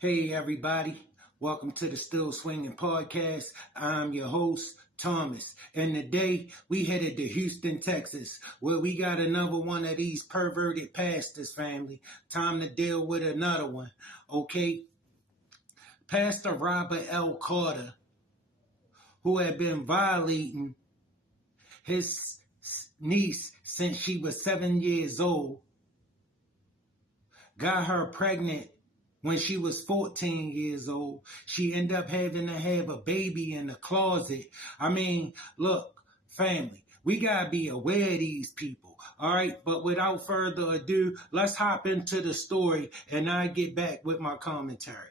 Hey everybody, welcome to the Still Swinging Podcast. I'm your host, Thomas, and today we headed to Houston, Texas, where we got another one of these perverted pastors, family. Time to deal with another one, okay? Pastor Robert L. Carter, who had been violating his niece since she was 7 years old, got her pregnant when she was 14 years old. She ended up having to have a baby in the closet. I mean, look, family, we got to be aware of these people. All right. But without further ado, let's hop into the story and I get back with my commentary.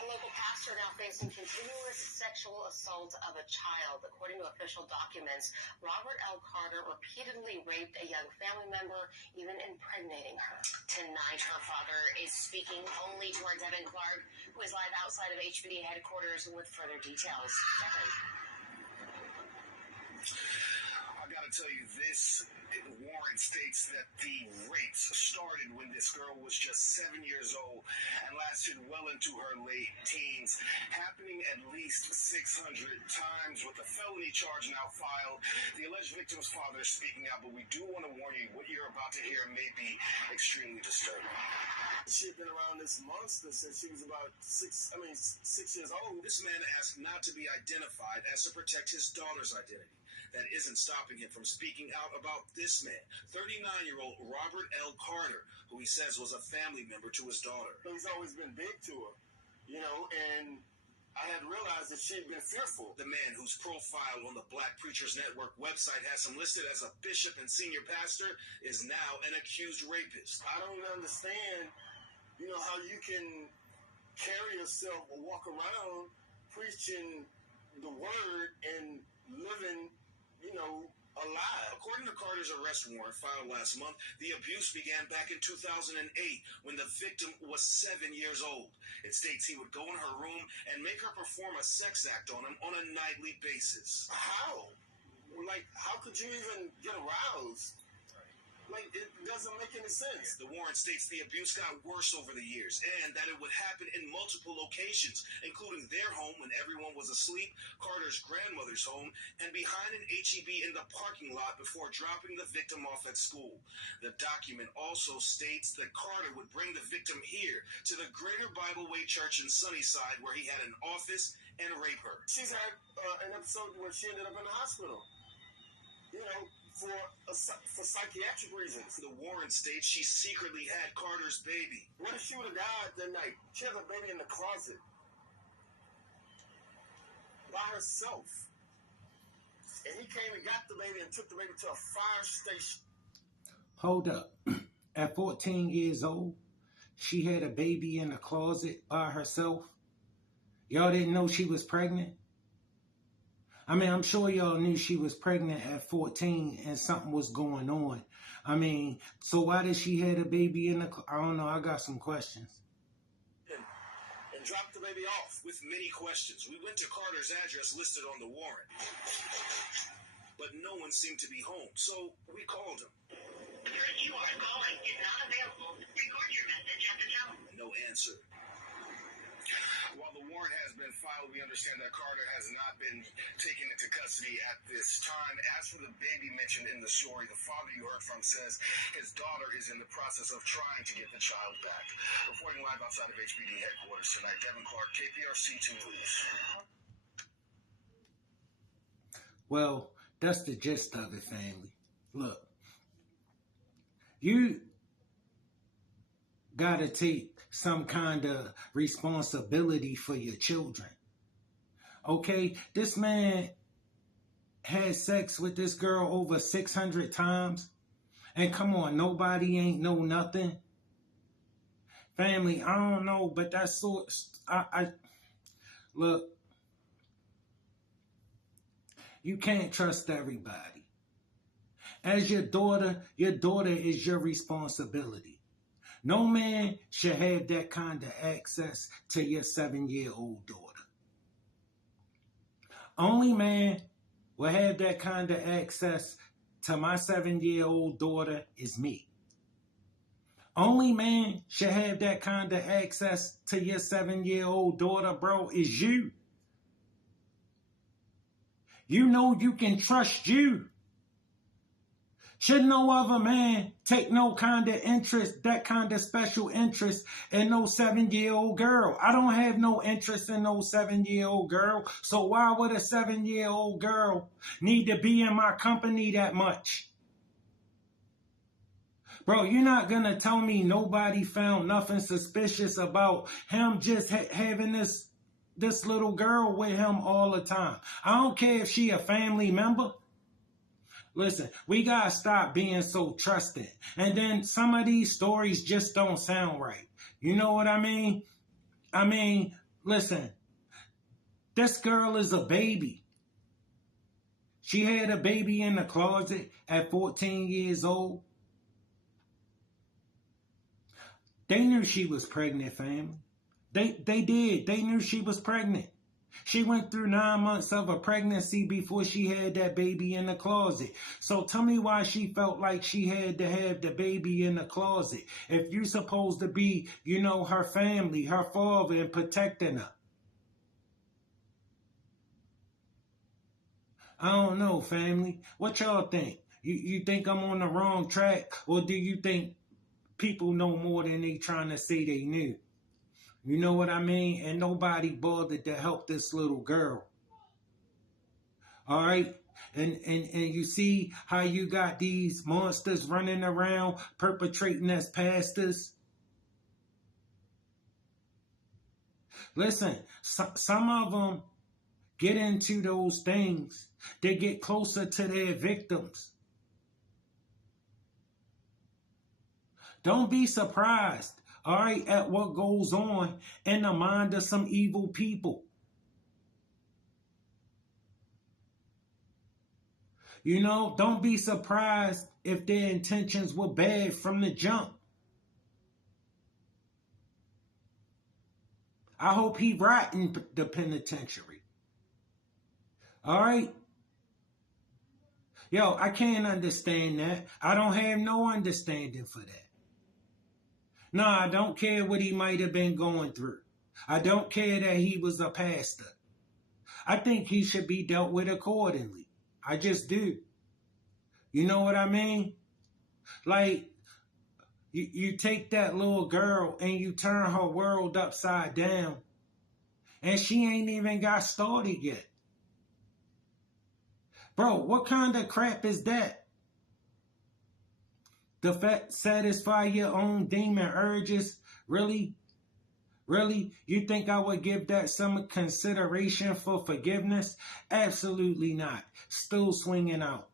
A local pastor now facing continuous sexual assault of a child. According to official documents, Robert L. Carter repeatedly raped a young family member, even impregnating her. Tonight, her father is speaking only to our Devin Clark, who is live outside of HBD headquarters with further details. Devin. I gotta tell you, this warrant states that the rapes started when this girl was just 7 years old and lasted well into her late teens, happening at least 600 times with a felony charge now filed. The alleged victim's father is speaking out, but we do want to warn you, what you're about to hear may be extremely disturbing. She had been around this monster since she was about 6 years old. This man asked not to be identified as to protect his daughter's identity. That isn't stopping him from speaking out about this man, 39-year-old Robert L. Carter, who he says was a family member to his daughter. He's always been big to her, and I had realized that she'd been fearful. The man whose profile on the Black Preachers Network website has him listed as a bishop and senior pastor is now an accused rapist. I don't understand, how you can carry yourself or walk around preaching the word and living, a lie. According to Carter's arrest warrant filed last month, the abuse began back in 2008 when the victim was 7 years old. It states he would go in her room and make her perform a sex act on him on a nightly basis. How? How could you even get aroused? It doesn't make any sense. The warrant states the abuse got worse over the years and that it would happen in multiple locations, including their home when everyone was asleep, Carter's grandmother's home, and behind an HEB in the parking lot before dropping the victim off at school. The document also states that Carter would bring the victim here to the Greater Bible Way Church in Sunnyside, where he had an office, and rape her. She's had an episode where she ended up in the hospital. For psychiatric reasons. The warrant states she secretly had Carter's baby. What if she would have died that night? She had a baby in the closet. By herself. And he came and got the baby and took the baby to a fire station. Hold up. At 14 years old, she had a baby in the closet by herself. Y'all didn't know she was pregnant? I mean, I'm sure y'all knew she was pregnant at 14 and something was going on. I mean, so why did she have a baby in the... I don't know. I got some questions. And dropped the baby off. With many questions, we went to Carter's address listed on the warrant. But no one seemed to be home, so we called him. The person you are calling is not available. Record your message at the tone. No answer. While the warrant has been filed, we understand that Carter has not been taken into custody at this time. As for the baby mentioned in the story, the father you heard from says his daughter is in the process of trying to get the child back. Reporting live outside of HBD headquarters tonight, Devin Clark, KPRC 2 News. Well, that's the gist of it, family. Look, you got to take some kind of responsibility for your children. Okay, this man had sex with this girl over 600 times. And come on, nobody ain't know nothing. Family, I don't know, but that's so... Look, you can't trust everybody. As your daughter is your responsibility. No man should have that kind of access to your 7-year-old daughter. Only man will have that kind of access to my 7-year-old daughter is me. Only man should have that kind of access to your 7-year-old daughter, bro, is you. You know you can trust you. Should no other man take no kind of interest, that kind of special interest in no 7-year-old girl? I don't have no interest in no 7-year-old girl. So why would a 7-year-old girl need to be in my company that much? Bro, you're not going to tell me nobody found nothing suspicious about him just having this little girl with him all the time. I don't care if she a family member. Listen, we got to stop being so trusting. And then some of these stories just don't sound right. You know what I mean? Listen, this girl is a baby. She had a baby in the closet at 14 years old. They knew she was pregnant, family. They did. They knew she was pregnant. She went through 9 months of a pregnancy before she had that baby in the closet. So tell me why she felt like she had to have the baby in the closet. If you're supposed to be, her family, her father, and protecting her. I don't know, family. What y'all think? You think I'm on the wrong track? Or do you think people know more than they trying to say they knew? You know what I mean? And nobody bothered to help this little girl. All right? And you see how you got these monsters running around perpetrating as pastors? Listen, some of them get into those things. They get closer to their victims. Don't be surprised, all right, at what goes on in the mind of some evil people. Don't be surprised if their intentions were bad from the jump. I hope he rot in the penitentiary. All right? Yo, I can't understand that. I don't have no understanding for that. No, I don't care what he might have been going through. I don't care that he was a pastor. I think he should be dealt with accordingly. I just do. You know what I mean? Like, you take that little girl and you turn her world upside down, and she ain't even got started yet. Bro, what kind of crap is that? To satisfy your own demon urges? Really? Really? You think I would give that some consideration for forgiveness? Absolutely not. Still swinging out.